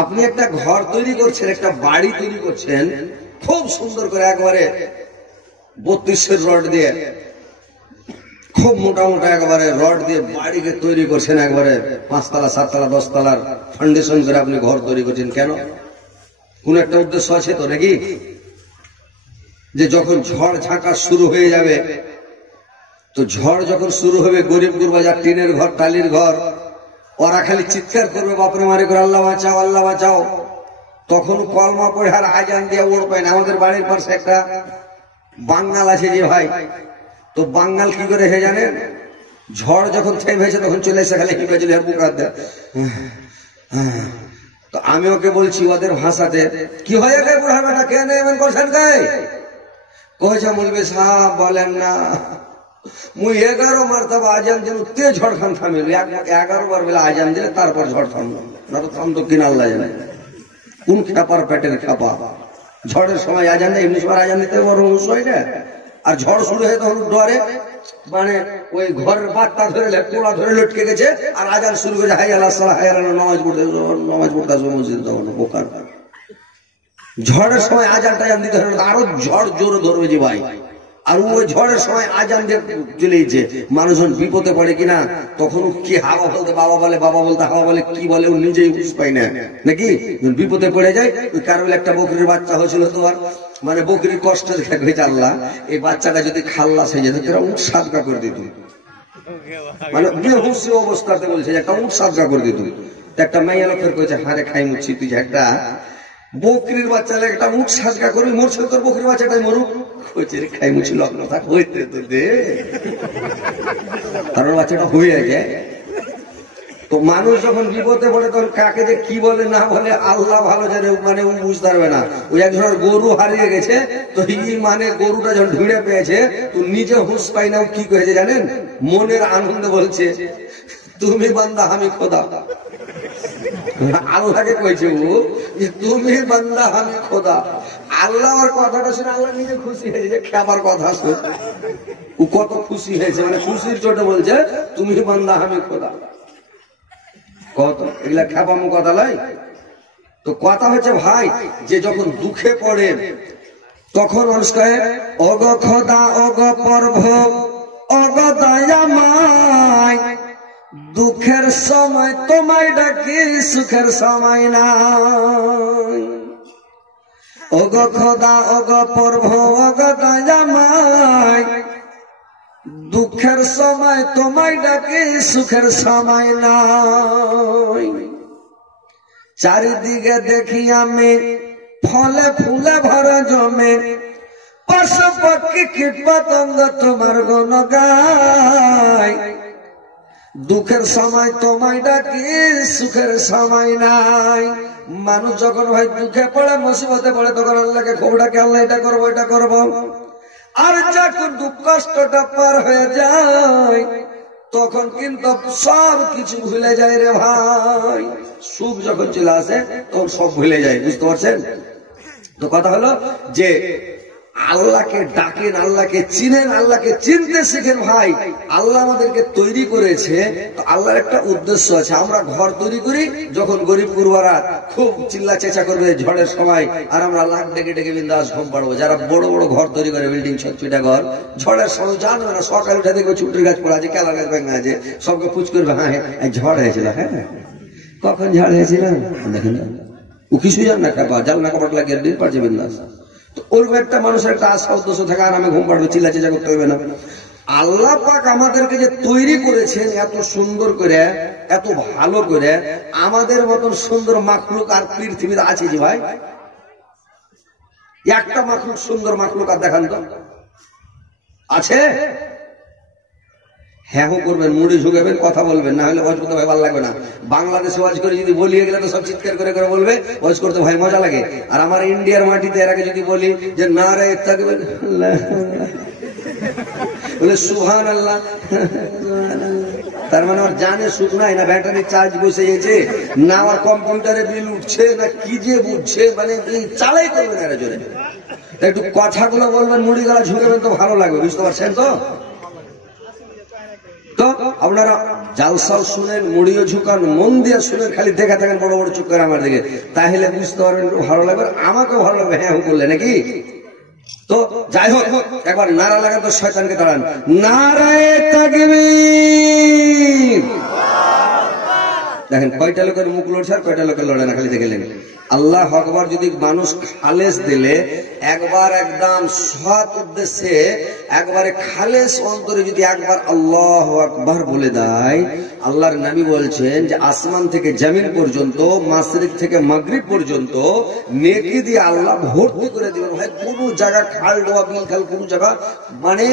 আপনি একটা ঘর তৈরি করছেন, একটা বাড়ি তৈরি করছেন খুব সুন্দর করে, একবারে 32 রড দিয়ে, খুব মোটা মোটা একবারে রড দিয়ে বাড়িকে তৈরি করছেন, একবারে 5 তলা 7 তলা 10 তলার ফাউন্ডেশন করে আপনি ঘর তৈরি করছেন। কেন? কোন একটা উদ্দেশ্য আছে তো নাকি? যে যখন ঝড় ঝাঁকা শুরু হয়ে যাবে, তো ঝড় যখন শুরু হবে, গরিব গুরবা যার টিনের ঘর, টালির ঘর, ওরা খালি চিৎকার করবে বাপরে মারে করে, আল্লাহ বাঁচাও আল্লাহ বাঁচাও। তখন কলমা পড়ে আর আজান দিয়ে ওড় পায় না। আমাদের বাড়ির পাশে একটা বাঙ্গাল আছে যে ভাই, তো বাঙ্গাল কি করে হে জানেন, ঝড় যখন থেমেছে তখন চলে এসে খালি হিপে চলে বুকার দেয়। তো আমি ওকে বলছি ওদের ভাষাতে, কি হয়ে গে বুড়া বেটা, কেন এমন করছেন গায়ে? কইছে বলবে সাহেব বলেন না, মুই 11 মারতবা আজান দিন তে ঝড় খান থামিল, 11 বার বেলা আজান দিলে তারপর ঝড় থামলো না, তো থামতো কিনা আল্লাহ জানে। কোন খেপার পেটের খেপা, ঝড়ের সময় আজান দেয়, এমনি সময় আজান দিতে বড় হুঁশ হয় না। আর ঝড় শুরু হয়ে তখন ডরে, মানে ওই ঘরের বাটটা ধরে কোড়া ধরে লটকে গেছে, আর আজান শুরু করে হাই আল্লাহ সাল্লাহ হাই আল্লাহ, নামাজ পড়তে মসজিদ তখন বোকার। ঝড়ের সময় আজান টাজান দিতে হবে, আরো ঝড় জোরে ধরবে যে ভাই। আর ওই ঝড়ের সময় আজান দিয়ে চলেছে, মানুষজন বিপদে পড়ে কিনা, তখন কি হাওয়া বলতে বাবা বলে, বাবা বলতে হাওয়া বলে, কি বলে ও নিজেই বুঝ পাই না নাকি, বিপদে পড়ে যায়। ওই কারোর একটা বকরির বাচ্চা হয়েছিল, তো আর মানে বকরির কষ্ট দেখা হয়েছে, আল্লাহ এই বাচ্চাটা যদি খাল্লাস হয়ে যেত তোরা উঠ সাদকা করে দিত, মানে বেহুশি অবস্থাতে বলছে একটা উঠ সাদকা করে দিত। একটা মেয়ে লোকের কইছে, হারে খাই মুচ্ছি, তুই যে একটা বকরির বাচ্চা একটা উঠ সাদকা করবি, মরছে তোর বকরির বাচ্চাটাই মরুক। খাই মুছি লগ্ন থাক হইতে তো দে, কারণ বাচ্চাটা হয়ে যায়। তো মানুষ যখন বিপদে পড়ে তখন কাকে যে কি বলে না বলে আল্লাহ ভালো জানে, মানে বুঝতে পারবে না। ওই এক ধরনের গরু হারিয়ে গেছে, তো মানে গরুটা যখন ঢুঁড়ে পেয়েছে, তো নিজে হুঁশ পাই না, কি কয়েছে জানেন, মনের আনন্দে বলছে, তুমি বান্দা আমি খোদা। আল্লাহকে কইছে ও, তুমি বান্দা আমি খোদা। আল্লাহ ওর কথাটা শুনে আল্লাহ নিজে খুশি হয়েছে, খাবার কথা শুনে ও কত খুশি হয়েছে, মানে খুশির চোটে বলছে তুমি বান্দা আমি খোদা। কত এগুলা খাবামো কথা লাই। তো কথা হচ্ছে ভাই, যে যখন দুঃখে পড়ে তখন মানুষ কয়ে, অগ খোদা অগ পর্ব অগ দয়াময়, দুঃখের সময় তোমায় ডাকি সুখের সময় নাই। অগ খোদা অগ পর্ব অগ দয়াময়, দুঃখের সময় তোমায় ডাকি সুখের সময় নাই। চারিদিকে দেখি আমি ফলে ফুলে ভরা জমে, পশু পক্ষী কীট পতঙ্গ তোমার গুণ গায়। দুঃখের সময় তোমায় ডাকি সুখের সময় নাই। মানুষ যখন ভাই দুঃখে পড়ে মুসিবতে পড়ে তখন আল্লাহকে খুব ডাকে, আল্লাহ এটা করবো এটা করবো। আর যখন দুঃখ কষ্টটা পার হয়ে যায় তখন কিন্তু সব কিছু ভুলে যায় রে ভাই। সুখ যখন চলে আসে তখন সব ভুলে যায়, বুঝতে পারছেন? তো কথা হলো যে আল্লাহকে ডাকেন, আল্লাহকে চিনেন, আল্লাহকে চিনতে শিখেন ভাই। আল্লাহ আমাদেরকে তৈরি করেছে, তো আল্লাহর একটা উদ্দেশ্য আছে। আমরা ঘর তৈরি করি যখন গরিব গুরবারা খুব চিল্লা চেঁচা করবে ঝড়ের সময়, আর আমরা লাখ ডেকে ডেকে বিন্দাস ঘুম পাড়বো। যারা বড় বড় ঘর তৈরি করে, বিল্ডিং 6 ঘর, ঝড়ের সময় জানবে না, সকাল উঠে দেখবে ছুটির গাছ পড়া আছে, কেলা গাছ ভেঙে আছে, সবকে পুচ করবে, হ্যাঁ হ্যাঁ ঝড় হয়েছিল, হ্যাঁ কখন ঝড় হয়েছিল দেখেন না, ও কিছু জান না, খাবা জাল না কাপড় লাগিয়ে দিন পারছে বিন্দাস। ওরকম একটা মানুষের একটা আশা উদ্দেশ্য থাকে, আর আমি ঘুম পাড়বো, চিল্লা চেঁচা করতে হবে না। আল্লাহ পাক আমাদেরকে যে তৈরি করেছেন এত সুন্দর করে, এত ভালো করে, আমাদের মতন সুন্দর মাখলুক আর পৃথিবীতে আছে যে ভাই? একটা মাখলুক সুন্দর মাখলুক আর দেখান তো আছে? হ্যাঁ করবেন, মুড়ি ঝুঁকাবেন, কথা বলবেন, না হলে ওয়াজ করতে ভাই ভালো লাগবে না। বাংলাদেশে ওয়াজ করে যদি বলিয়ে গেলে তো সব চিৎকার করে করে বলবে, ওয়াজ করতে ভাই মজা লাগে। আর আমার ইন্ডিয়ার মাটিতে এর আগে যদি বলি যে না রে তাকবীর বলে সুবহানাল্লাহ, তার মানে ওর জানে সুখ নাই, না ব্যাটারি চার্জ বসে গেছে, না আমার কম্পিউটারে বিল উঠছে, না কি যে বুঝছে, মানে চালাই করবে না এরা জোরে। একটু কথাগুলো বলবেন, মুড়ি গলা ঝুঁকাবেন তো ভালো লাগবে, বুঝতে পারছেন তো? তো আপনারা জালসাও শুনেন, মুড়িও ঝুকান, মন দিয়ে শুনেন, খালি দেখা থাকেন বড় বড় চুপ করে আমার দিকে, তাহলে বুঝতে পারবেন একটু ভালো লাগবে, আমাকেও ভালো লাগবে। হ্যাঁ করলে নাকি? তো যাই হোক, একবার নারা লাগান তো শয়তানকে দাঁড়ান, নারায়ে তাকবীর। দেখেন কয়টা লোকের মুখ লড়ছে আর কয়টা লোকের লড়ে না, খালি দেখলেন। আল্লাহ আকবার যদি মানুষ খালেস দিলে, একবার একদম সৎ উদ্দেশ্যে একবারে খালেস অন্তরে যদি একবার আল্লাহু আকবার বলে দেয়, আল্লাহর নবী বলছেন যে আসমান থেকে জমিন পর্যন্ত, মাশরিক থেকে মাগরিব পর্যন্ত নেকি দিয়ে আল্লাহ ভর্তি করে দিবেন। ভাই কোন জায়গা খাল ডোবা বিল খাল কোন জায়গা মানে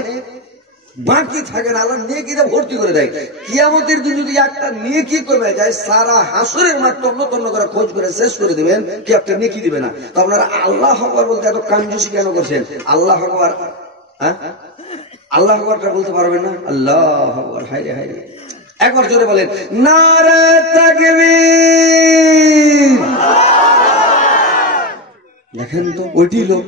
বাকি থাকে না, আল্লাহ নেকিতে ভর্তি করে দেয়। কিয়ামতের দিন যদি একটা নেকি কমে যায়, সারা হাসরের মাঠ তন্ন তন্ন করে খোঁজ করে শেষ করে দিবেন, কি একটা নেকি দিবে না। তো আপনারা আল্লাহ আকবার বলতে এত কাঞ্জুসি কেন করছেন? আল্লাহ আকবার, হ্যাঁ আল্লাহ আকবারটা বলতে পারবেন না? আল্লাহ আকবার, হায় রে হায় রে, একবার জোরে বলেন নারায়ে তাকবীর। দেখেন তো ওইটি লোক,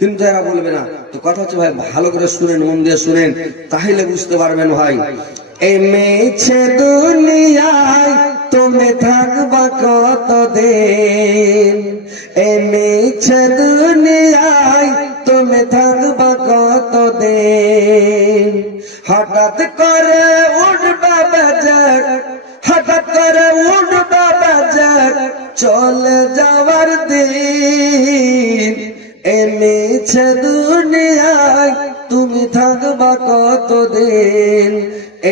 কিন্তু এরা বলবে না। তো কথা হচ্ছে ভাই ভালো করে শুনেন, মন দিয়ে শুনেন, তাহলে বুঝতে পারবেন। ভাই এই মিছে দুনিয়ায় তুমি থাকবা কতদিন, এই মিছে দুনিয়ায় তুমি থাকবা কতদিন, হঠাৎ করে উঠবা বাজার, হঠাৎ করে উঠবা বাজার, চলে যাওয়ার দিন, এই মিছে দুনিয়ায় তুমি থাকবা কতদিন,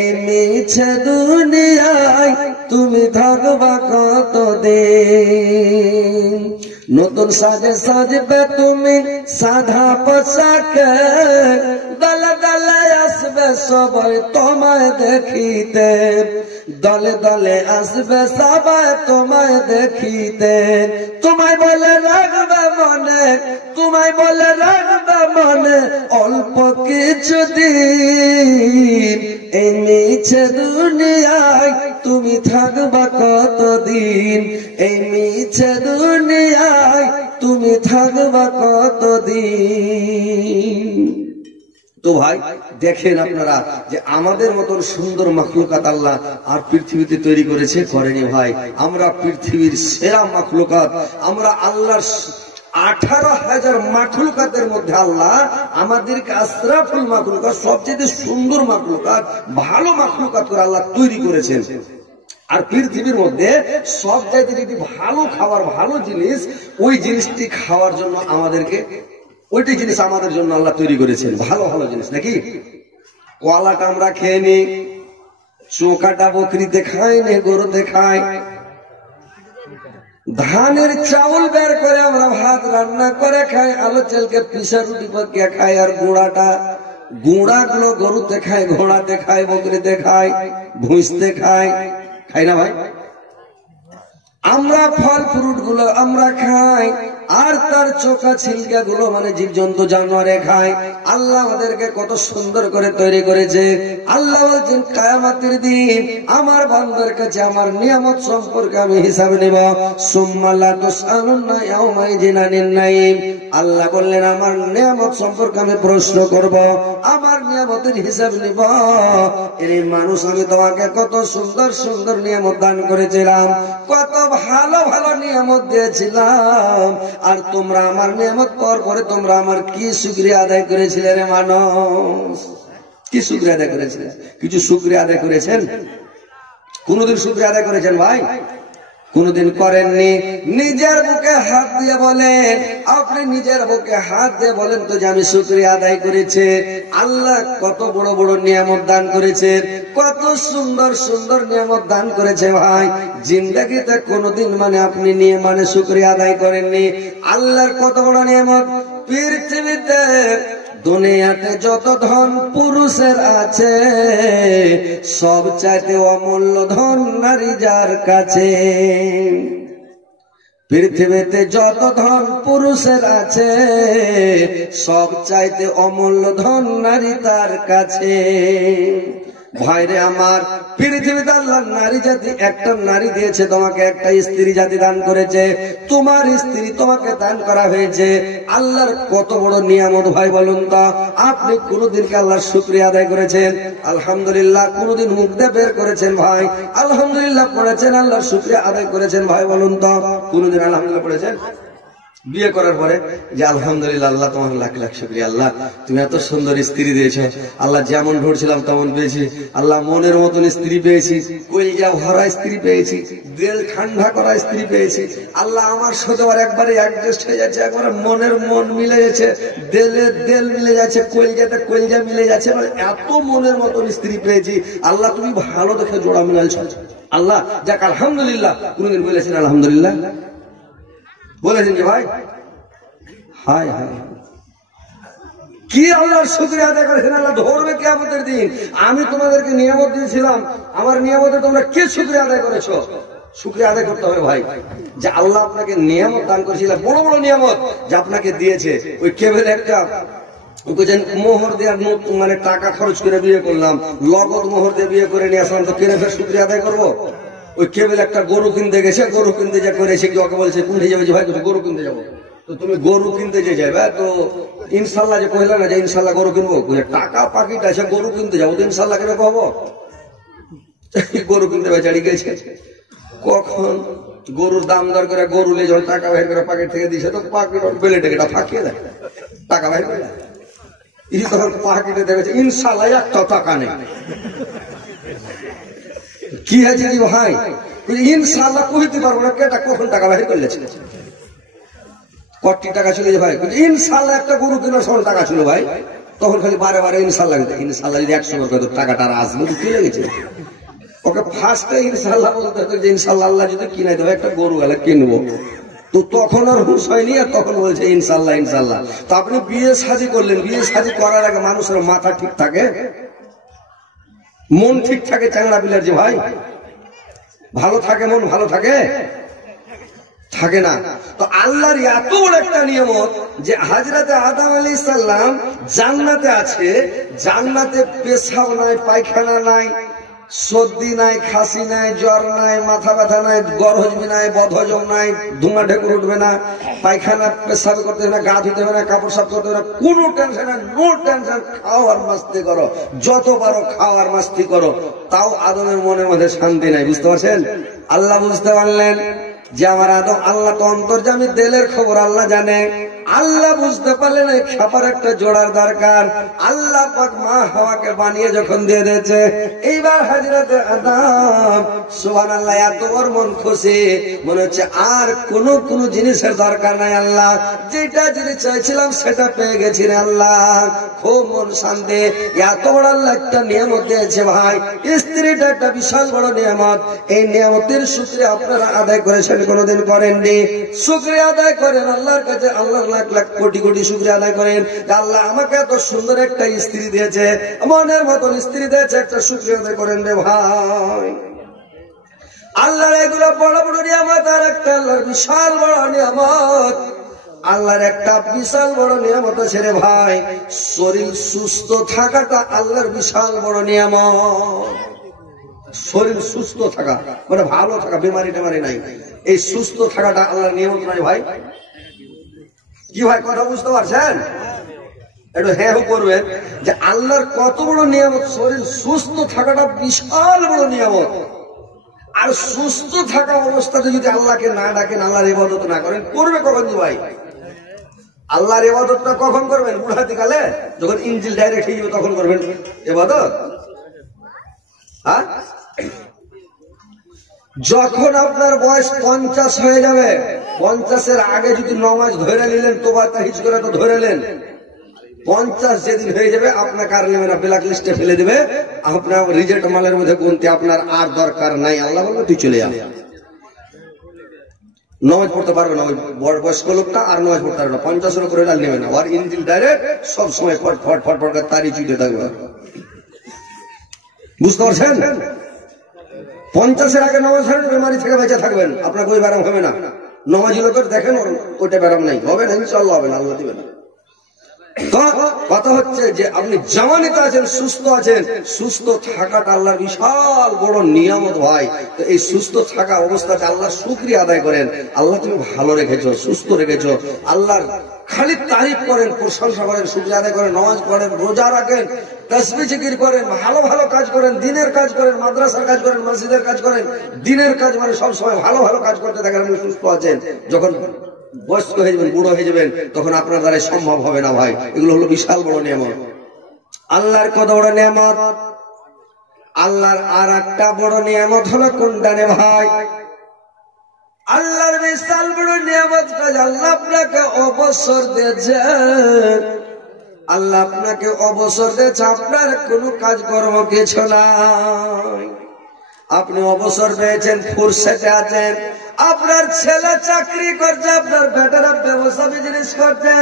এই মিছে দুনিয়ায় তুমি থাকবা কতদিন। নতুন সাজে সাজবে তুমি সাদা পোশাকে, দলে দলে আসবে সবাই তোমায় দেখিতে, দলে দলে আসবে সবাই তোমায় দেখিতে, তোমায় বলে রাখবে মনে, তোমায় বলে রাখবে মনে অল্প কিছুদিন, এই মিছে দুনিয়ায় তুমি থাকবা কতদিন, এই মিছে দুনিয়ায় তুমি থাকবা কতদিন। তো ভাই দেখেন আপনারা যে আমাদের মতন সুন্দর মাখলুকাত আল্লাহ আর পৃথিবীতে তৈরি করেছে, করেনি ভাই। আমরা পৃথিবীর সেরা মাখলুকাত, আমরা আল্লাহর 18,000 মাখলুকাতের মধ্যে আল্লাহ আমাদেরকে আশরাফুল মাখলুকাত, সবচেয়ে সুন্দর মাখলুকাত, ভালো মাখলুকাত করে আল্লাহ তৈরি করেছেন। আর পৃথিবীর মধ্যে সব চাইতে যদি ভালো খাবার, ভালো জিনিস, ওই জিনিসটি খাওয়ার জন্য আমাদেরকে, ওইটি জিনিস আমাদের জন্য আল্লাহ তৈরি করেছেন, ভালো ভালো জিনিস নাকি? কলাটা আমরা খেয়ে নি, চোকাটা বকরিতে খাই নে, গরুতে খাই, ধানের চাউল বের করে আমরা ভাত রান্না করে খাই, আলু চালকে পিসা রুটি পাকিয়ে খাই, আর গুঁড়া গুলো গরুতে খাই, ঘোড়াতে খাই, বকরিতে খাই, ভুঁসতে খাই, খাই না ভাই? আমরা ফল ফ্রুট গুলো আমরা খাই, আর তার চোখা ছিলকা গুলো মানে জীবজন্তু জানোয়ারে খায়। আল্লাহ আমাদেরকে কত সুন্দর করে তৈরি করেছে। আল্লাহ বলছেন কিয়ামতের দিন আমার বান্দার কাছে আমার নিয়ামত সম্পর্কে আমি হিসাব নেব। সুম্মা লা তুসআলুনা ইয়াওমাইযিন আনিন নাঈম। আল্লাহ বললেন আমার নিয়ামত সম্পর্কে আমি প্রশ্ন করব, আমার নিয়ামতের হিসাব নেব। এই মানুষ আমি তোমাকে কত সুন্দর সুন্দর নিয়ামত দান করেছিলাম, কত ভালো ভালো নিয়ামত দিয়েছিলাম, আর তোমরা আমার নিয়ামত পাওয়ার পরে তোমরা আমার কি শুকরিয়া আদায় করেছিলে রে মানুষ? কি শুকরিয়া আদায় করেছিলেন? কিছু শুকরিয়া আদায় করেছেন? কোনদিন শুকরিয়া আদায় করেছেন ভাই? কোনদিন করেননি। নিজের বুকে হাত দিয়ে বলেন, আপনি নিজের বুকে হাত দিয়ে বলেন তো যে আমি শুকরিয়া আদায় করেছি। আল্লাহ কত বড় বড় নিয়ামত দান করেছেন, কত সুন্দর সুন্দর নিয়ামত দান করেছে ভাই। জিন্দেগিতে কোনদিন মানে আপনি নিয়ে মানে শুকরিয়া আদায় করেননি। আল্লাহর কত বড় নিয়ামত। পৃথিবীতে দুনিয়াতে যত ধন পুরুষের আছে, সব চাইতে অমূল্য ধন নারী যার কাছে। পৃথিবীতে যত ধন পুরুষের আছে, সব চাইতে অমূল্য ধন নারী তার কাছে। ভাইরে আমার, পৃথিবীতে আল্লাহ নারী জাতি একটা নারী দিয়েছে, তোমাকে একটা স্ত্রী জাতি দান করেছে, তোমার স্ত্রী তোমাকে দান করা হয়েছে। আল্লাহর কত বড় নিয়ামত ভাই বলুন তো। আপনি কোনদিন কি আল্লাহর শুকরিয়া আদায় করেছেন? আলহামদুলিল্লাহ কোনদিন মুখ দিয়ে বের করেছেন ভাই? আলহামদুলিল্লাহ পড়েছেন, আল্লাহর শুকরিয়া আদায় করেছেন ভাই বলুন তো? কোনদিন আলহামদুলিল্লাহ পড়েছেন? বিয়ে করার পরে যে আলহামদুলিল্লাহ আল্লাহ তোমার লাখ লাখ শুকরিয়া, আল্লাহ তুমি এত সুন্দর স্ত্রী দিয়েছো, আল্লাহ যেমন ধরছিলাম তেমন পেয়েছি, আল্লাহ মনের মতন স্ত্রী পেয়েছি, কলিজা ভরা স্ত্রী পেয়েছি, দিল ঠান্ডা করা স্ত্রী পেয়েছি, আল্লাহ আমার সাথে একবারে অ্যাডজাস্ট হয়ে যাচ্ছে, একবারে মনের মন মিলে যাচ্ছে, দিলের দিল মিলে যাচ্ছে, কলিজাটা কলিজা মিলে যাচ্ছে, মানে এত মনের মতন স্ত্রী পেয়েছি, আল্লাহ তুমি ভালো দেখে জোড়া মিলাইছো আল্লাহ। যাক আলহামদুলিল্লাহ। কোনদিন বলেছেন আলহামদুলিল্লাহ? বলেছেন কি ভাই? হায় হায়, কি আল্লাহর শুকরিয়া আদায় করেছেন? আল্লাহ ধরবে কিয়ামতের দিন। আমি তোমাদেরকে নিয়ামত দিয়েছিলাম, আমার নিয়ামতে তোমরা কি শুকরিয়া আদায় করেছো? শুকরিয়া আদায় করতে হবে ভাই, যে আল্লাহ আপনাকে নিয়ামত দান করেছিল, বড় বড় নিয়ামত যে আপনাকে দিয়েছে। ওই কেবল একটা মোহর দেওয়ার মানে টাকা খরচ করে বিয়ে করলাম, লগত মোহর দিয়ে বিয়ে করে নিয়ে আসলাম, তো কেনে ফের শুকরিয়া আদায় করবো? ওই কেবল একটা গরু কিনতে গেছে, গরু কিনতে যা করে এসে ওকে বলছে কোনটা যাবে, যে ভাই গরু কিনতে যাবো, তো তুমি গরু কিনতে যে যাবে, তো ইনশাল্লাহ যে কহিলা না যে ইনশাল্লাহ গরু কিনবো, টাকা পাকিট আছে গরু কিনতে যাবো, তো ইনশাল্লাহ কেন কহবো? গরু কিনতে বেচারি গেছে, কখন গরুর দাম দর করে গরু নিয়ে যখন টাকা বাইর করে পাকেট থেকে দিছে, তো পাকেট বেলে টেকেটা ফাঁকিয়ে দেয়, টাকা বাইর করে তখন পাকেটে দেখেছে ইনশাল্লাহ একটা টাকা নেই। কি হয়েছে কি ভাই? ইনশাল্লাহ কইতে পারবো না, কেটা কখন টাকা বাহির করলেছে, কটি টাকা ছিল ভাই? ইনশাল্লাহ একটা গরু কেনার সময় টাকা ছিল ভাই, তখন খালি বারে বারে ইনশাল্লাহ, ইনশাল্লাহ যদি 100 করে টাকাটা আসবে, কি লেগেছে ওকে ফার্স্টে ইনশাল্লাহ বলতে হবে যে ইনশাল্লাহ আল্লাহ যদি কিনে দেবে একটা গরু গেলে কিনবো, তো তখন আর হুঁশ হয়নি, আর তখন বলছে ইনশাল্লাহ ইনশাল্লাহ। তো আপনি বিয়ে শাদী করলেন, বিয়ে শাদী করার আগে মানুষের মাথা ঠিক থাকে, মন ঠিক থাকে, চাংড়া বিলের যে ভাই ভালো থাকে, মন ভালো থাকে, থাকে না। তো আল্লাহর এত বড় একটা নিয়ামত যে হযরতে আদম আলাইহিস সালাম জান্নাতে আছে, জান্নাতে পেশাব নাই, পায়খানা নাই, সর্দি নাই, খাসি নাই, জ্বর নাই, মাথা ব্যথা নাই, গরহজমি নাই, বদহজম নাই, ধুমা ঢেকুর উঠবে না, পায়খানা পেশাব করতে হবে না, গা ধুতে হবে না, কাপড় সাফ করতে হবে না, কোনো টেনশন নাই, নো টেনশন, খাও আর মাস্তি করো, যত পারো খাও আর মাস্তি করো, তাও আদমের মনের মধ্যে শান্তি নাই। বুঝতে পারছেন? আল্লাহ বুঝতে পারলেন যে আমার আদম, আল্লাহ তো অন্তর্যামী, দিলের খবর আল্লাহ জানে। আল্লাহ বুঝতে পারলেন এই খাবার একটা জোড়ার দরকার। আল্লাহ পাক মা হাওয়াকে বানিয়ে যখন দিয়ে দিয়েছে, এইবার হযরতে আদম সুবহানাল্লাহ এত ওর মন খুশি, মনে হচ্ছে আর কোন জিনিসের দরকার নাই, আল্লাহ যেটা জিনিস চাইছিলাম সেটা পেয়ে গেছি রে আল্লাহ, খুব মন শান্তি। এত বড় আল্লাহ একটা নিয়ামত দিয়েছে ভাই, স্ত্রীটা একটা বিশাল বড় নিয়ামত। এই নিয়ামতের শুকরিয়া আপনারা আদায় করেছেন? কোনদিন করেননি? শুকরিয়া আদায় করেন আল্লাহর কাছে, আল্লাহ লাখ লাখ কোটি কোটি শুকরিয়া আদায় করেন। আল্লাহ আমাকে এত সুন্দর একটা স্ত্রী দিয়েছে, মনের মতন স্ত্রী দিয়েছে, একটা শুকরিয়া আদায় করেন রে ভাই। আল্লাহর এগুলো বড় বড় নিয়ামত, আর একটা আল্লাহর বিশাল বড় নিয়ামত, আল্লাহর একটা বিশাল বড় নিয়ামত আছে রে ভাই, শরীর সুস্থ থাকাটা আল্লাহর বিশাল বড় নিয়ামত। শরীর সুস্থ থাকা মানে ভালো থাকা, বেমারি টেমারি নাই, এই সুস্থ থাকাটা আল্লাহর নিয়ামত নয় ভাই? কি ভাই কথা বুঝতে পারছেন? একটু হ্যাঁ করবেন যে আল্লাহর কত বড় নিয়ামত, শরীর সুস্থ থাকাটা বিশাল বড় নিয়ামত। আর সুস্থ থাকা অবস্থাতে যদি আল্লাহকে না ডাকেন, আল্লাহর ইবাদত না করেন, করবে কখন ভাই? আল্লাহর ইবাদতটা কখন করবেন? বুড়াতি কালে যখন ইনজিল ডাইরেক্ট হয়ে যাবে তখন করবেন ইবাদত? হ্যাঁ, যখন আপনার বয়স 50 হয়ে যাবে, 50-এর আগে যদি নামাজ ধরে নিলেন, তোবা তাহিজ করে তো ধরে নেন, 50 যেদিন হয়ে যাবে আপনাকে আর নেবে না, ব্ল্যাক লিস্টে ফেলে দেবে, আপনার রিজেক্ট মালের মধ্যে গুনতে আপনার আর দরকার নাই। আল্লাহ বলবে তুই চলে যা, নামাজ পড়তে পারবে না ওই বয়স্ক লোকটা, আর নামাজ পড়তে পারবে না, 50-এর উপরে আর নেবে না, আর ইনজিল ডাইরেক্ট সব সময় ফট ফট ফট ফট করে তারি চুটে থাকবে। বুঝতে পারছেন? 50-এর আগে নামাজ পড়লে বেমারি থেকে বেঁচে থাকবেন, আপনার કોઈ ব্যারাম হবে না। নামাজি লোকের দেখেন ওইটা ব্যারাম নাই, হবে না, ইনশাআল্লাহ হবে না, আল্লাহ দিবে না। কথা হচ্ছে যে আপনি জামানিতে আছেন, সুস্থ আছেন, সুস্থ থাকাটা আল্লাহর বিশাল বড় নিয়ামত ভাই। তো এই সুস্থ থাকা অবস্থাতে আল্লাহর শুকরিয়া আদায় করেন। আল্লাহ তুমি ভালো রেখেছো, সুস্থ রেখেছো, আল্লাহর খালি তারিফ করেন, প্রশংসা করেন, শুকরিয়া আদায় করেন, নামাজ পড়েন, রোজা রাখেন, তাসবিহ জিকির করেন, ভালো ভালো কাজ করেন, দিনের কাজ করেন, মাদ্রাসার কাজ করেন, মসজিদের কাজ করেন, দিনের কাজ মানে সব সময় ভালো ভালো কাজ করতে থাকেন। আপনি সুস্থ আছেন। যখন বয়স্ক হয়ে যাবেন, বুড়ো হয়ে যাবেন, তখন আপনার দ্বারা সম্ভব হবে না ভাই। এগুলো হলো বিশাল বড় নিয়ামত। আল্লাহর কত বড় নিয়ামত। আল্লাহর আর একটা বড় নিয়ামত হলো কোনটা রে ভাই? আল্লাহর বিশাল বড় নিয়ামত আল্লাহ আপনাকে অবসর দিয়েছেন। আল্লাহ আপনাকে অবসর দিয়েছে, আপনার কোনো কাজ কর্ম কিছু নাই। আপনি অবসর পেয়েছেন, ফুরসতে আছেন। আপনার ছেলে চাকরি করছে, আপনার বেটারা ব্যবসা বিজনেস করছে,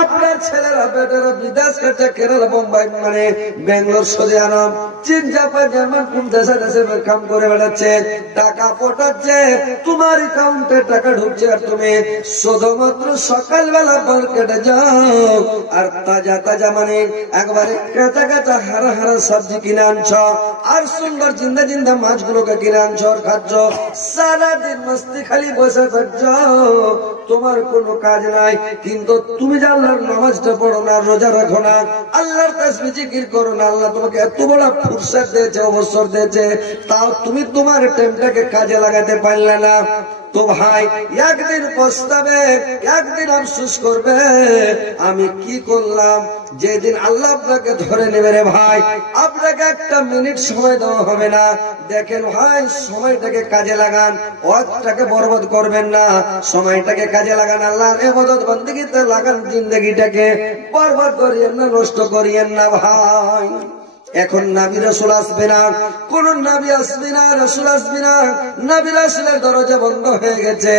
আপনার ছেলেরা বেটারা বিদেশ করছে, কেরালা, বোম্বাই, মানে বেঙ্গলোর, সৌদি আরব, চীন, জাপান, জার্মান, কোন দেশে দেশে কাম করে বেড়াচ্ছে, টাকা পটাচ্ছে, তোমার অ্যাকাউন্টে টাকা ঢুকছে, আর তুমি শুধুমাত্র সকালবেলা মার্কেটে যাও আর তাজা তাজা মানে একবারে কাঁচা কাঁচা হারা হারা সবজি কিনে আনছ, আর সুন্দর জিন্দা জিন্দা মাছগুলোকে কিনে আনছ আর খাচ্ছ। সারাদিন মস্তি খালি বসে থাকছ, তোমার কোনো কাজ নাই। কিন্তু তুমি যে আল্লাহর নামাজটা পড়ো না, রোজা রাখো না, আল্লাহর তাসবিহ জিকির করো না, আল্লাহ তোমাকে এত বড় ফুরসত দিয়েছে, অবসর দিয়েছে, তাও তুমি তোমার টাইমটাকে কাজে লাগাতে পারলে না। তো ভাই একদিন পস্তাবে, একদিন আফসোস করবে, আমি কি করলাম। যেদিন আল্লাহ আপনাকে ধরে নেবে রে ভাই, আপনাকে একটা মিনিট সময় দেওয়া হবে না। দেখেন ভাই, সময়টাকে কাজে লাগান, ওয়াক্তটাকে বরবাদ করবেন না, সময়টাকে কাজে লাগান, আল্লাহর ইবাদত বন্দেগীতে লাগান, জিন্দেগিটাকে বরবাদ করিয়েন না, নষ্ট করিয়েন না ভাই। এখন নবী রাসূল আসবে না, কোন নবী আসবে না, রাসূল আসবে না, নবী রাসূলের দরজা বন্ধ হয়ে গেছে।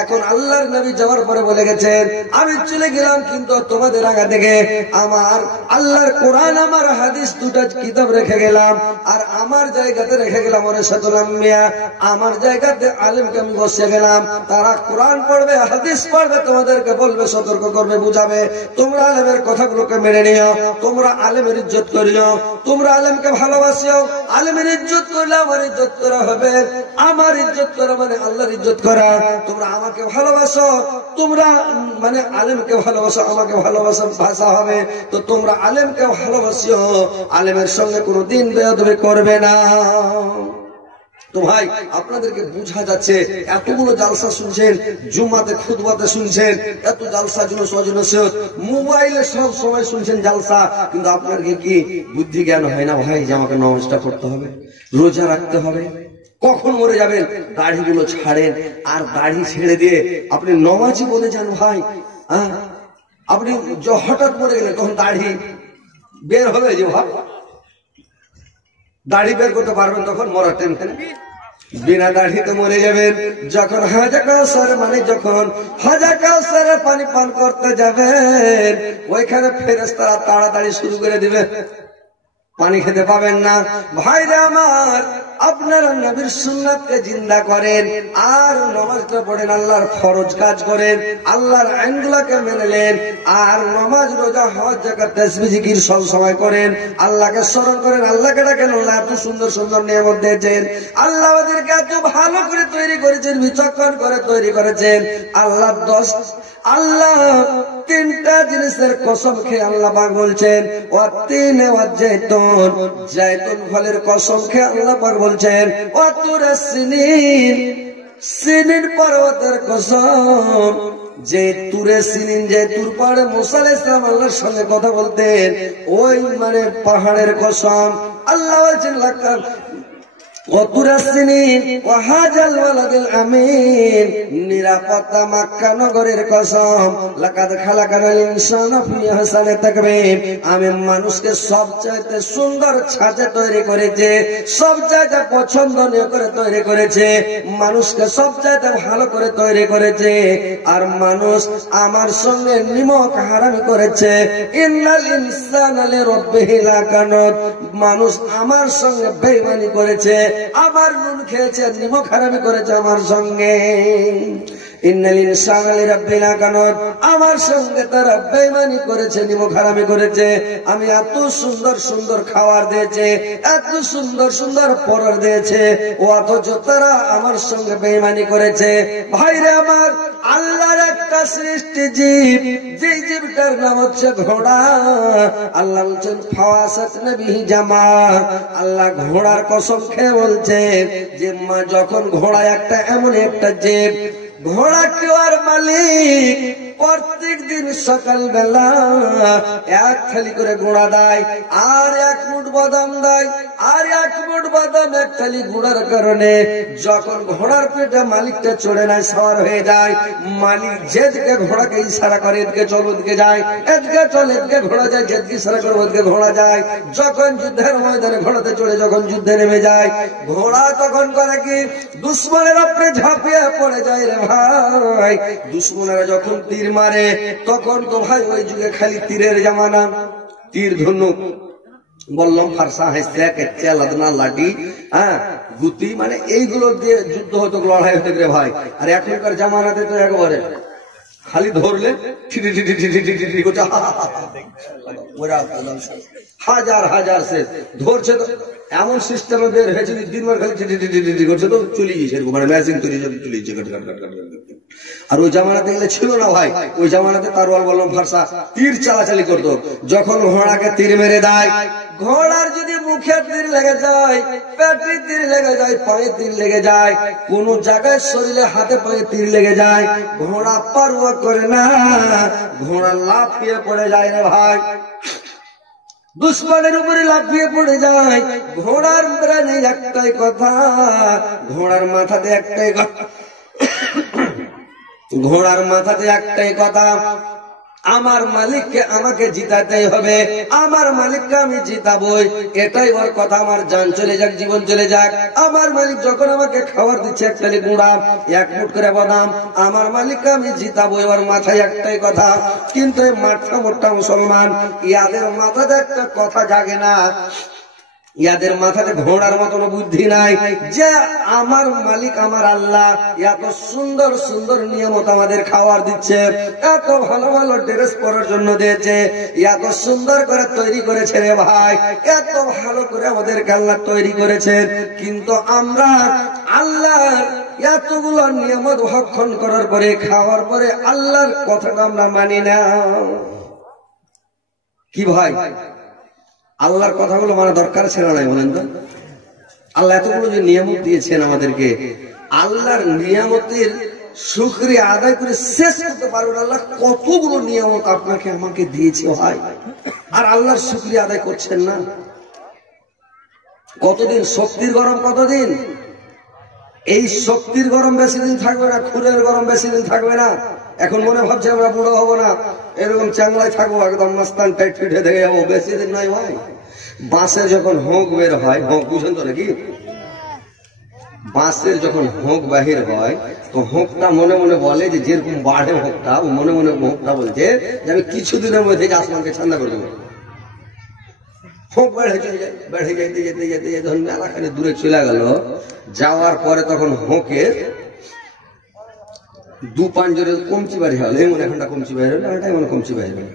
এখন আল্লাহর নবী যাওয়ার পরে বলে গেছেন, আমি চলে গেলাম, কিন্তু তোমাদের আগে থেকে আমার আল্লাহর কোরআন, আমার হাদিস, দুটো কিতাব রেখে গেলাম, আর আমার জায়গাতে রেখে গেলাম ওয়ারাসাতুল আম্বিয়া, আমার জায়গাতে আলেমকে আমি বসে গেলাম, তারা কোরআন পড়বে, হাদিস পড়বে, তোমাদেরকে বলবে, সতর্ক করবে, বুঝাবে। তোমরা আলেমের কথাগুলোকে মেনে নিও, তোমরা আলেমের ইজ্জত করিও, তোমরা আলেমকে ভালোবাসিও। আলেমের ইজ্জত করলে আমার ইজ্জত করা হবে, আমার ইজ্জত করা মানে আল্লাহর ইজ্জত করা। তোমরা আমাকে ভালোবাসো, তোমরা মানে আলেমকে ভালোবাসো, আমাকে ভালোবাসো, ভাষা হবে। তো তোমরা আলেমকে ভালোবাসিও, আলেমের সঙ্গে কোনোদিন বেয়াদবি করবে না। তো ভাই আপনাদেরকে বোঝা যাচ্ছে, এতগুলো জালসা শুনছেন, জুমাতে খুতবাতে শুনছেন, এত জালসা জুলুস নসিহত, মোবাইলে সব সময় শুনছেন জালসা, কিন্তু আপনাদেরকে কি বুদ্ধি জ্ঞান হয় না ভাই যে আমাকে নামাজটা পড়তে হবে, রোজা রাখতে হবে? কখন মরে যাবেন? দাড়িগুলো ছাড়েন, আর দাড়ি ছেড়ে দিয়ে আপনি নমাজি বলে যান ভাই। আপনি হঠাৎ মরে গেলেন, তখন দাড়ি বের হবে যে ভাই, দাড়ি বের করতে পারবেন তখন মরার টেনশনে, বিনা দাড়িতে মরে যাবেন। যখন হাজা কাউসার মানে যখন হাজা কাউসারে পানি পান করতে যাবেন, ওইখানে ফেরেশতারা তাড়াতাড়ি শুরু করে দিবে, পানি খেতে পাবেন না। ভাইরা আমার, আপনারা নবীর সুন্নাতকে জিন্দা করেন, আর নামাজটা পড়েন, আল্লাহর ফরজ কাজ করেন, আল্লাহর আইনগুলোকে মেনে নেন, আর নামাজ, রোজা, হজ, যাকাত, তাসবিহ জিকির সব সময় করেন, আল্লাহকে স্মরণ করেন, আল্লাহকে ডাকেন। আল্লাহ এত সুন্দর সুন্দর নিয়ামত দিয়েছেন, আল্লাহ আমাদেরকে এত ভালো করে তৈরি করেছেন, বিচক্ষণ করে তৈরি করেছেন। আল্লাহ তিনটা জিনিসের কসম খেয়ে আল্লাহ পাক বলছেন, ওয়াতিনে ওয়াজাইতুন, জাইতুন ফলের কসম খেয়ে আল্লাহ পাক বলছেন, ওয়াতুরা সিনিন, সিনিন পর্বতের কসম, যে তুরে সিনিন, যে তুর পাহাড়ে মুসা আলাইহিস সালাম আল্লাহর সঙ্গে কথা বলতেন, ওই মানে পাহাড়ের কসম। আল্লাহ বলছেন, লাকাদ নিরাপত্তা মক্কা নগরের কসম, লাকাদ খালাকানাল ইনসানা ফি আহসানি তাকবীম, আমি মানুষকে সবচাইতে সুন্দর ছাঁচে তৈরি করেছে, সবচাইতে পছন্দনীয় করে তৈরি করেছে, মানুষকে সবচাইতে ভালো করে তৈরি করেছে। আর মানুষ আমার সঙ্গে নিমক হারামি করেছে। ইন্নাল ইনসানা লিরাব্বিহি লাকানুত, মানুষ আমার সঙ্গে বেঈমানি করেছে, আমার নুন খেয়েছে, নিমক হারামি করেছে আমার সঙ্গে। ইন্নাল ইনসানা লিরাব্বিহি লাকানুত, আমার সঙ্গে তারা বেঈমানি করেছে, নিমক হারামি করেছে। আমি এত সুন্দর সুন্দর খাবার দিয়েছে, এত সুন্দর সুন্দর পরর দিয়েছে, ও অথচ তারা আমার সঙ্গে বেঈমানি করেছে। ভাইরে আমার, আল্লাহর একটা সৃষ্টি জীব, যে জীবটার নাম হচ্ছে ঘোড়া। আল্লাহ বলছেন ফাওয়াসাত নবিহি জামা, আল্লাহ ঘোড়ার কসম খেয়ে বলছে যে মা যখন ঘোড়া একটা এমন একটা জীব, ঘোড়া কেউ আর মালিক প্রত্যেক দিন সকাল বেলা এক থালি করে ঘোড়া দেয়, আর এক মুঠ বাদাম দেয়, আর এক মুঠ বাদাম এক থালি ঘোড়ার কারণে যখন ঘোড়ার পেটে মালিকটা চড়ে নেয়, সওয়ার হয়ে যায়, মালিক যেদিকে ঘোড়াকে ইশারা করে এদিকে চল ওদিকে যায়, এদিকে চল এদিকে ঘোড়া যায়, যেদিকে ইশারা করে ওদিকে ঘোড়া যায়। যখন যুদ্ধের ময়দানে ঘোড়াতে চড়ে যখন যুদ্ধে নেমে যায়, ঘোড়া তখন করে কি দুশ্মনের উপরে ঝাঁপিয়ে পড়ে যায় রে ভাই। দুশ্মনেরা যখন তীর মারে তখন তো ভাই ওই যুগে খালি তীরের জামানা, তীর ধনুক বললাম ফারসা হাসিয়া কেচ্চা লাদনা লাঠি গুতি, মানে এইগুলো দিয়ে যুদ্ধ হতো, লড়াই হতো রে ভাই। আর এখনকার জামানাতে তো একবারে খালি ধরলে হাজার হাজার সে ধরছে, তো এমন সিস্টেমে বের হয়েছে দিনবার খালি করছে, তো চলে গিয়েছে মানে ম্যাচিং তৈরি চলে গিয়েছে। আর ওই জামানাতে গেলে ছিল না ভাই, ওই জামানাতে তারওয়াল বললাম ফারসা তীর চালাচালি করতো। যখন ঘোড়াকে তীর মেরে দেয়, ঘোড়ার যদি মুখে তীর লেগে যায়, পেটে তীর লেগে যায়, পায়ে তীর লেগে যায়, কোন জায়গায় শরীরে হাতে পায়ে তীর লেগে যায়, ঘোড়া পারওয়া করে না, ঘোড়া লাফিয়ে পড়ে যায় রে ভাই, দুশ্মনের উপরে লাফিয়ে পড়ে যায়। ঘোড়ার প্রাণে একটাই কথা, ঘোড়ার মাথাতে একটাই কথা, ঘোড়ার মাথাতে একটাই কথা, আমার মালিককে আমাকে জিতাতেই হবে, আমার মালিককে আমি জিতাবই, এটাই ওর কথা। আমার জান চলে যাক, জীবন চলে যাক, আমার মালিক যখন আমাকে খাবার দিচ্ছে এক থালি গুঁড়া, এক মুঠ করে বাদাম, আমার মালিককে আমি জিতাবই, ওর মাথায় একটাই কথা। কিন্তু এই মাঠা মোটা মুসলমান, ইয়াদের মাথাতে একটা কথা জাগে না, ইয়াদের মাথাতে ঘোড়ার মতন বুদ্ধি নাই যে আমার মালিক আমার আল্লাহ এত সুন্দর সুন্দর নিয়ামত আমাদের খাবার দিচ্ছে, এত ভালো ভালো ড্রেস পরার জন্য দিয়েছে, এত সুন্দর করে তৈরি করেছে রে ভাই, এত ভালো করে আমাদের আল্লাহ তৈরি করেছেন। কিন্তু আমরা আল্লাহ এতগুলো নিয়ামত ভক্ষণ করার পরে, খাওয়ার পরে আল্লাহর কথাটা আমরা মানি না। কি ভাই, আল্লাহর কথাগুলো মানে দরকার ছিল না? বলেন তো, আল্লাহ এতগুলো যে নিয়ামত দিয়েছেন আমাদেরকে, আল্লাহর নিয়ামতের শুকরিয়া আদায় করে শেষ করতে পারবেন। আল্লাহ কতগুলো নিয়ামত আপনাকে আমাকে দিয়েছে ভাই, আর আল্লাহর শুকরিয়া আদায় করছেন না। কতদিন শক্তির গরম, কতদিন এই শক্তির গরম বেশি দিন থাকবে না, খুরের গরম বেশি দিন থাকবে না। এখন মনে ভাবছে আমরা বুড়ো হবো না, এরকম চাংলায় থাকবো, একদম মাস্তান টাইট ফিট হয়ে দেখে যাবো, বেশি দিন নাই ভাই। বাঁশের যখন হোঁক বের হয়, হোঁক বুঝেন তো নাকি, বাঁশের যখন হোঁক বাহির হয় তো হোঁকটা মনে মনে বলে যে যেরকম বাড়ে হোঁকটা, ও মনে মনে হোঁকটা বলছে যে আমি কিছুদিনের মধ্যে আসমানকে ঠান্ডা করে দেবো। হোঁক বেড়ে চলে যায়, বেড়ে যেতে যেতে যেতে যেতে যখন মেলাখানে দূরে চলে গেল, যাওয়ার পরে তখন হোঁকের দু পাঞ্জরে কমচি বাড়ি হলো, এমন এখনটা কমচি বাইরে হলো, এমন কমচি বাইরে হলো।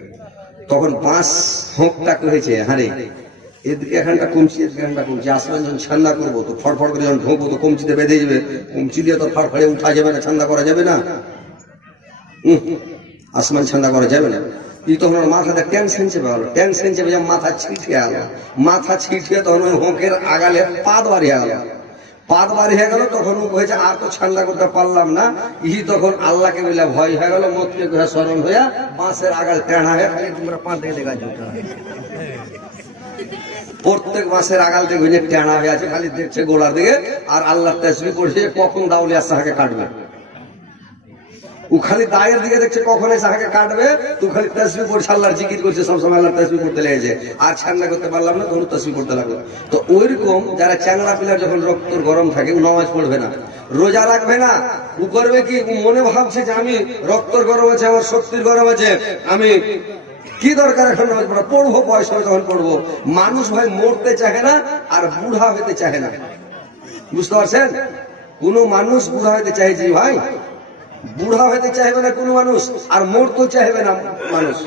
তখন বাঁশ হোঁকটা হয়েছে, হারে এদিকে এখানটা কমচি, এদিকে এখানটা কমচি, আসমান যখন ঠান্ডা করবো তো ফড়ফড় করে যখন ঢোকবো তো কমচিতে বেঁধে যাবে, কমচি দিয়ে তো ফড়ফড়ে উঠা যাবে না, ঠান্ডা করা যাবে না, আসমান ঠান্ডা করা যাবে না। তখন ওর মাথাটা টেনশন চেপে গেল, টেনশন চেপে যা মাথা ছিটিয়ে গেল, মাথা ছিটিয়ে তখন ওই হোঁকের আগালে পাত বাড়িয়ে গেল, পাত বাড়ি হয়ে গেল। তখন ও হয়েছে আর তো ঠান্ডা করতে পারলাম না, ইহি তখন আল্লাহকে বলে ভয় হয়ে গেল, মতকে স্মরণ হইয়া বাঁশের আগাল টেনা হয়ে খালি তোমরা পাঁচ দেখা যেত, প্রত্যেক মাসের আগাল থেকে টেনা হয়ে আছে, খালি দেখছে গোড়ার দিকে, আর আল্লাহ তাসবিহ পড়ছে কখন দাউলিয়া সাহাকে কাটবে। ও খালি দায়ের দিকে দেখছে কখন সাহাকে কাটবে, তো খালি তাসবিহ পড়ছে, আল্লাহর জিকির করছে, সবসময় আল্লাহর তাসবিহ করতে লেগেছে, আর ঠান্ডা করতে পারলাম না তখন তাসবিহ করতে লাগলো। তো ওইরকম যারা চ্যাংড়া পিলার যখন রক্ত গরম থাকে, ও নামাজ পড়বে না, রোজা রাখবে না, ও করবে কি, ও মনে ভাবছে যে আমি রক্তর গরম আছে, আমার শক্তির গরম আছে, আমি কি দরকার এখন নামাজ পড়া, পড়বো বয়স হবে তখন পড়বো। মানুষ ভাই মরতে চাহে না আর বুড়া হতে চাহে না, বুঝতে পারছেন? কোন মানুষ বুড়া হইতে চাইছি ভাই, বুড়া হইতে চাইবে না কোন মানুষ, আর মরতে চাইবে না মানুষ।